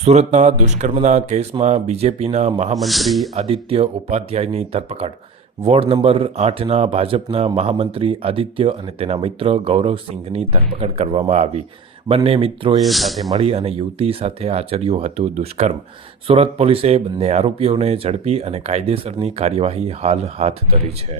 સુરતના દુષ્કર્મના કેસમાં બીજેપીના મહામંત્રી આદિત્ય ઉપાધ્યાયની ધરપકડ. વોર્ડ નંબર 8ના ભાજપના મહામંત્રી આદિત્ય અને તેના મિત્ર ગૌરવસિંઘની ધરપકડ કરવામાં આવી. બંને મિત્રોએ સાથે મળી અને યુવતી સાથે આચર્યું હતું દુષ્કર્મ. સુરત પોલીસે બંને આરોપીઓને ઝડપી અને કાયદેસરની કાર્યવાહી હાલ હાથ ધરી છે.